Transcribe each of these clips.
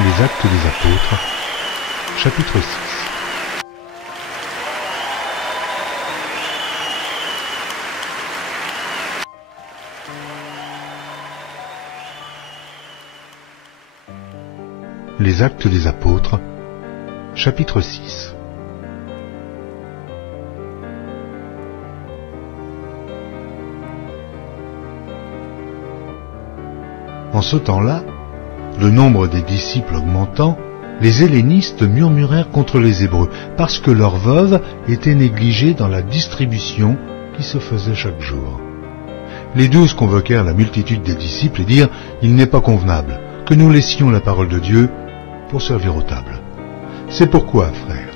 Les Actes des Apôtres, chapitre 6. Les Actes des Apôtres, chapitre 6. En ce temps-là, le nombre des disciples augmentant, les hellénistes murmurèrent contre les Hébreux, parce que leurs veuves étaient négligées dans la distribution qui se faisait chaque jour. Les 12 convoquèrent la multitude des disciples et dirent « Il n'est pas convenable que nous laissions la parole de Dieu pour servir aux tables. C'est pourquoi, frères,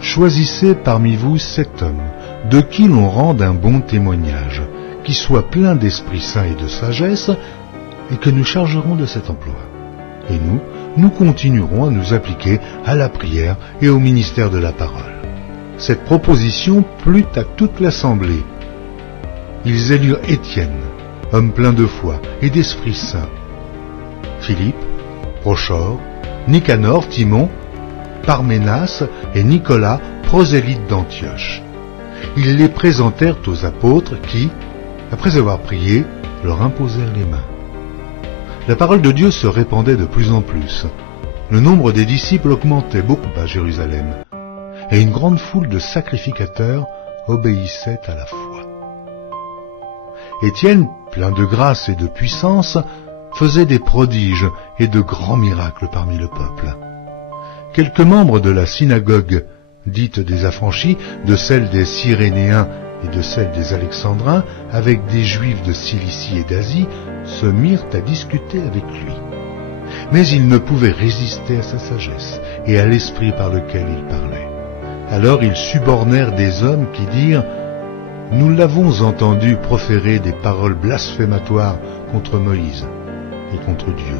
choisissez parmi vous 7 hommes, de qui l'on rende un bon témoignage, qui soient pleins d'Esprit Saint et de sagesse, et que nous chargerons de cet emploi. Et nous continuerons à nous appliquer à la prière et au ministère de la parole. » Cette proposition plut à toute l'assemblée. Ils élurent Étienne, homme plein de foi et d'Esprit Saint, Philippe, Prochor, Nicanor, Timon, Parménas et Nicolas, prosélytes d'Antioche. Ils les présentèrent aux apôtres qui, après avoir prié, leur imposèrent les mains. La parole de Dieu se répandait de plus en plus. Le nombre des disciples augmentait beaucoup à Jérusalem, et une grande foule de sacrificateurs obéissait à la foi. Étienne, plein de grâce et de puissance, faisait des prodiges et de grands miracles parmi le peuple. Quelques membres de la synagogue, dite des affranchis, de celle des Cyrénéens et de celle des Alexandrins, avec des Juifs de Cilicie et d'Asie, se mirent à discuter avec lui. Mais ils ne pouvaient résister à sa sagesse et à l'esprit par lequel il parlait. Alors ils subornèrent des hommes qui dirent « Nous l'avons entendu proférer des paroles blasphématoires contre Moïse et contre Dieu. »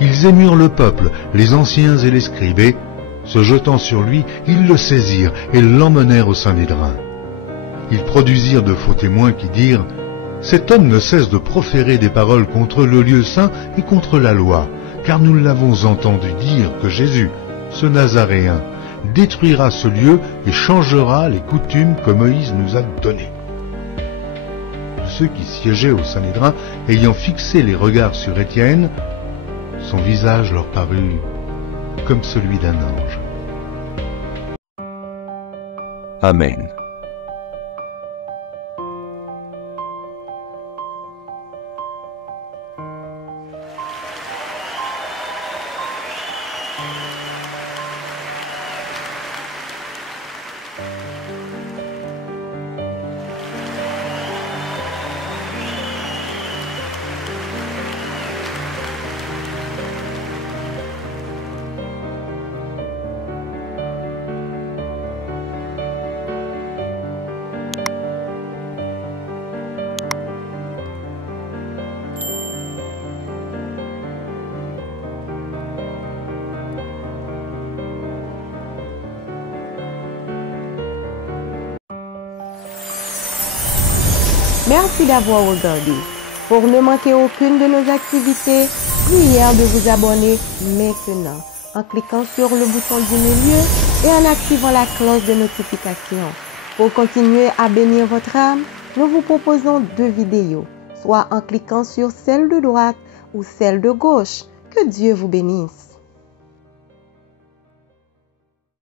Ils émurent le peuple, les anciens et les scribes, et, se jetant sur lui, ils le saisirent et l'emmenèrent au Sanhédrin. Ils produisirent de faux témoins qui dirent « Cet homme ne cesse de proférer des paroles contre le lieu saint et contre la loi, car nous l'avons entendu dire que Jésus, ce Nazaréen, détruira ce lieu et changera les coutumes que Moïse nous a données. » Ceux qui siégeaient au Sanhédrin, ayant fixé les regards sur Étienne, son visage leur parut comme celui d'un ange. Amen. Merci d'avoir regardé. Pour ne manquer aucune de nos activités, prière de vous abonner maintenant en cliquant sur le bouton du milieu et en activant la cloche de notification. Pour continuer à bénir votre âme, nous vous proposons 2 vidéos, soit en cliquant sur celle de droite ou celle de gauche. Que Dieu vous bénisse.